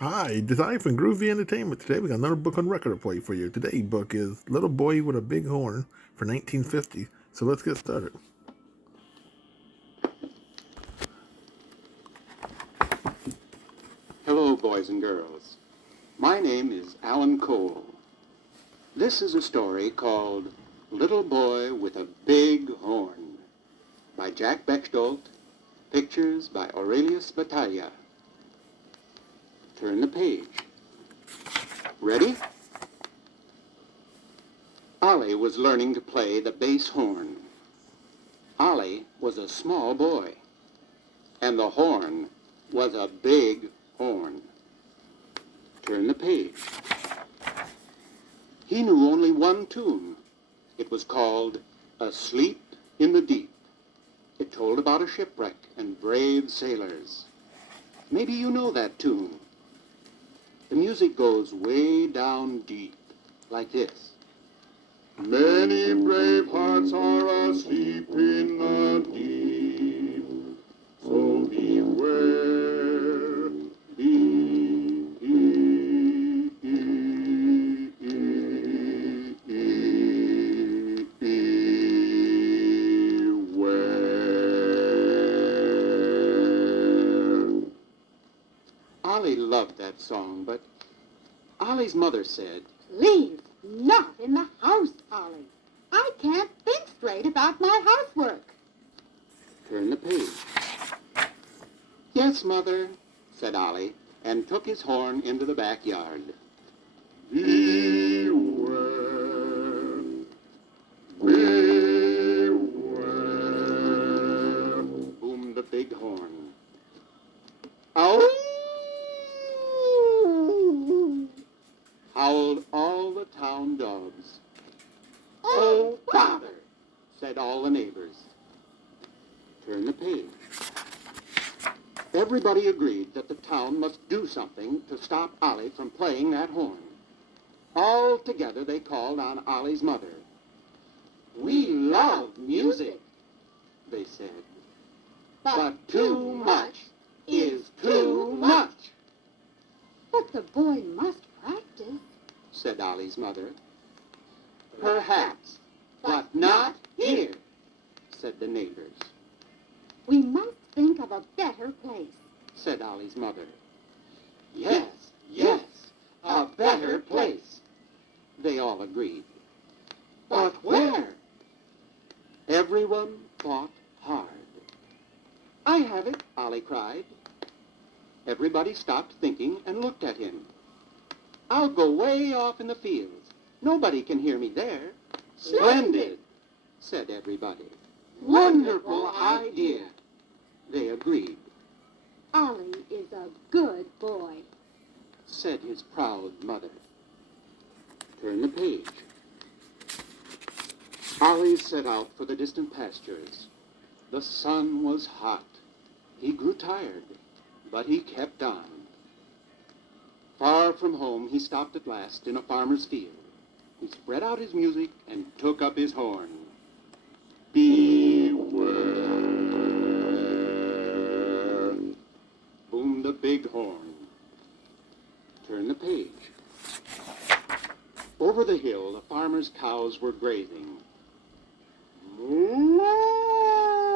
Hi, Design from Groovy Entertainment. Today we got another book on record to play for you. Today's book is Little Boy with a Big Horn for 1950. So let's get started. Hello, boys and girls. My name is Alan Cole. This is a story called Little Boy with a Big Horn by Jack Bechtold, pictures by Aurelius Battaglia. Turn the page. Ready? Ollie was learning to play the bass horn. Ollie was a small boy, and the horn was a big horn. Turn the page. He knew only one tune. It was called Asleep in the Deep. It told about a shipwreck and brave sailors. Maybe you know that tune. The music goes way down deep, like this. Many brave hearts are asleep in the deep, so beware, beware. Ollie loved that song, but Ollie's mother said, Please, not in the house, Ollie. I can't think straight about my housework. turn the page. Yes, Mother, said Ollie, and took his horn into the backyard. Beware, beware, boomed the big horn. Ow! Howled all the town dogs. Oh, bother, said all the neighbors. Turn the page. Everybody agreed that the town must do something to stop Ollie from playing that horn. All together they called on Ollie's mother. We love music, they said. But too much is too much, But the boy must practice. said Ollie's mother. Perhaps, but not here, said the neighbors, We must think of a better place. said Ollie's mother. Yes, yes, a better place, they all agreed. But where? Everyone thought hard. I have it, Ollie cried. Everybody stopped thinking and looked at him. I'll go way off in the fields. Nobody can hear me there. Splendid, said everybody. Wonderful idea, they agreed, Ollie is a good boy. said his proud mother. Turn the page. Ollie set out for the distant pastures. The sun was hot. He grew tired, but he kept on. Far from home, he stopped at last in a farmer's field. He spread out his music and took up his horn. Beware, boomed the big horn. Turn the page. Over the hill, the farmer's cows were grazing.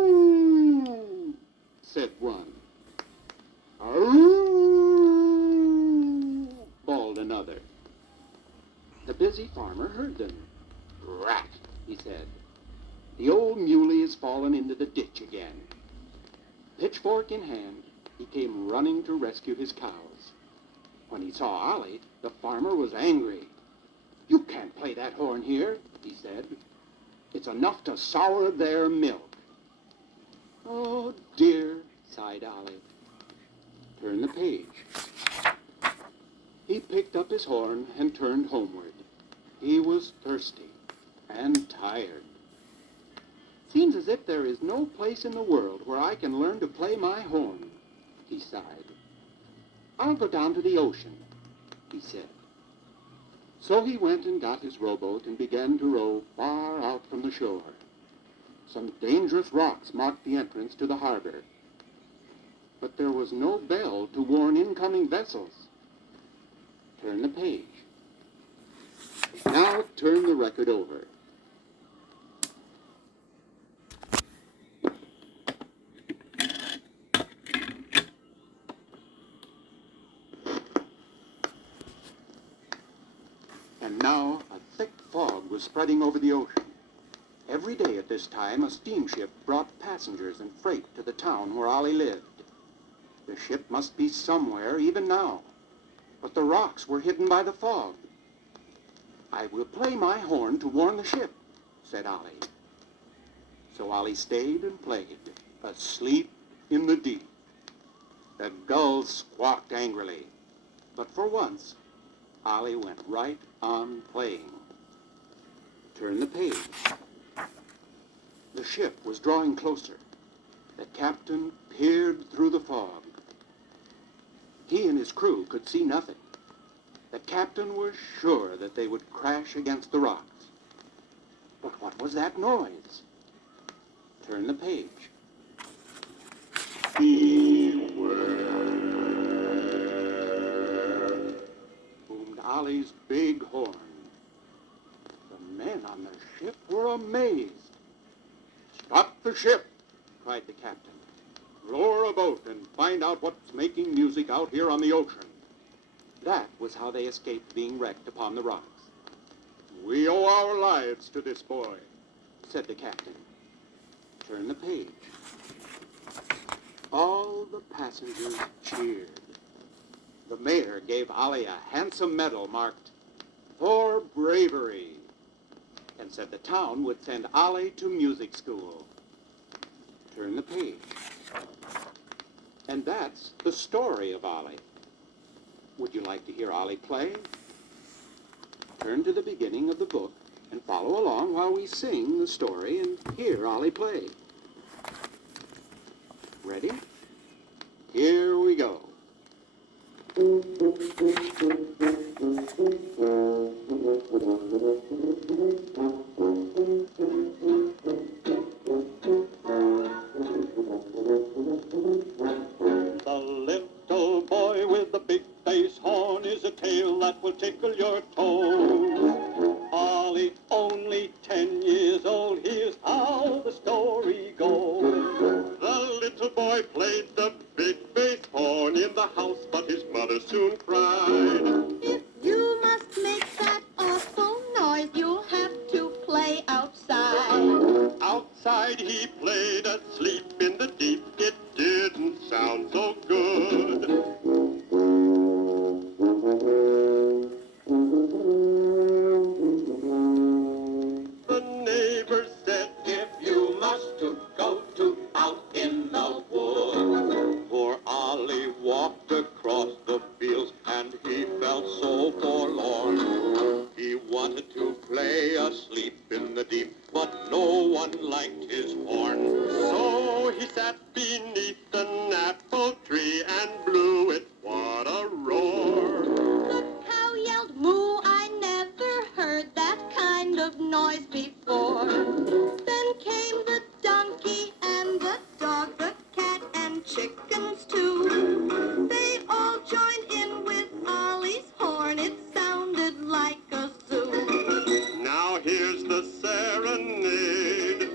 Moo, said one. Aroo, bawled another. The busy farmer heard them. Rat, he said. The old muley has fallen into the ditch again. Pitchfork in hand, he came running to rescue his cows. When he saw Ollie, the farmer was angry. You can't play that horn here, he said. It's enough to sour their milk. Oh, dear, sighed Ollie. Turn the page. He picked up his horn and turned homeward. He was thirsty and tired. Seems as if there is no place in the world where I can learn to play my horn, he sighed. I'll go down to the ocean, he said. So he went and got his rowboat and began to row far out from the shore. Some dangerous rocks marked the entrance to the harbor. But there was no bell to warn incoming vessels. Turn the page. Now turn the record over. And now a thick fog was spreading over the ocean. Every day at this time, a steamship brought passengers and freight to the town where Ollie lived. The ship must be somewhere even now, but the rocks were hidden by the fog. I will play my horn to warn the ship, said Ollie. So Ollie stayed and played, asleep in the deep. The gulls squawked angrily, but for once, Ollie went right on playing. Turn the page. The ship was drawing closer. The captain peered through the fog. He and his crew could see nothing. The captain was sure that they would crash against the rocks. But what was that noise? Turn the page. Beware, boomed Ollie's big horn. The men on the ship were amazed. Stop the ship, cried the captain. Lower a boat and find out what's making music out here on the ocean. That was how they escaped being wrecked upon the rocks. We owe our lives to this boy, said the captain. Turn the page. All the passengers cheered. The mayor gave Ollie a handsome medal marked, "For Bravery," and said the town would send Ollie to music school. Turn the page. And that's the story of Ollie. Would you like to hear Ollie play? Turn to the beginning of the book and follow along while we sing the story and hear Ollie play. Ready? Here we go. The little boy with the big bass horn is a tale that will tickle your toes. Ollie, only 10 years old, here's how the story goes. The little boy played the big bass horn in the house, but his mother soon cried, If you must make that awful noise, you'll have to play outside. Outside he played asleep in the deep. It didn't sound so good. The neighbor said, if you must go to out in the woods. Poor Ollie walked across the fields and he felt so forlorn. He wanted to play asleep in the deep, but no one liked his horn. So he sat beneath an apple tree and blew it. What a roar! The cow yelled moo, I never heard that kind of noise before. Then came the donkey and the dog, the cat and chickens too. They all joined in with Ollie's horn, it sounded like a zoo. Now here's the serenade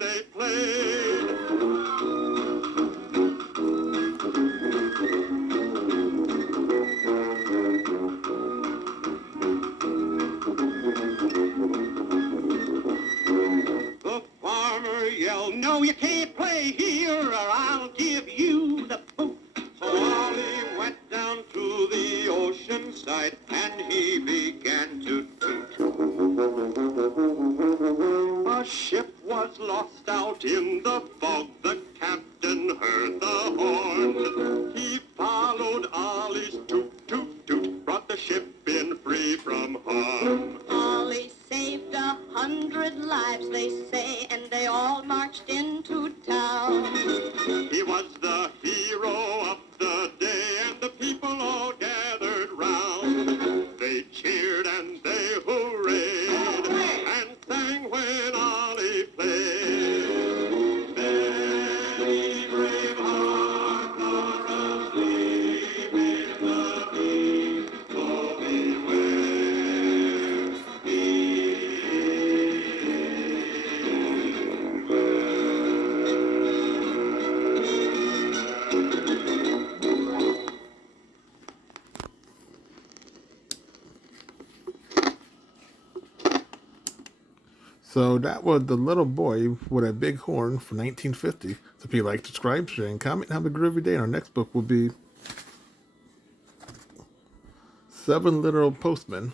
they played. The farmer yelled, no, you can't play here or I'll give you the boot. So Ollie went down to the ocean side and he began to toot. A ship was lost out in the fog. The captain heard the horn. He followed Ollie's toot, toot, toot, brought the ship in free from harm. Ollie saved 100 lives, they say, and they all marched into town. He was the hero So that was The Little Boy with a Big Horn from 1950. So if you like, subscribe, share, and comment, have a groovy day. And our next book will be Seven Little Postmen.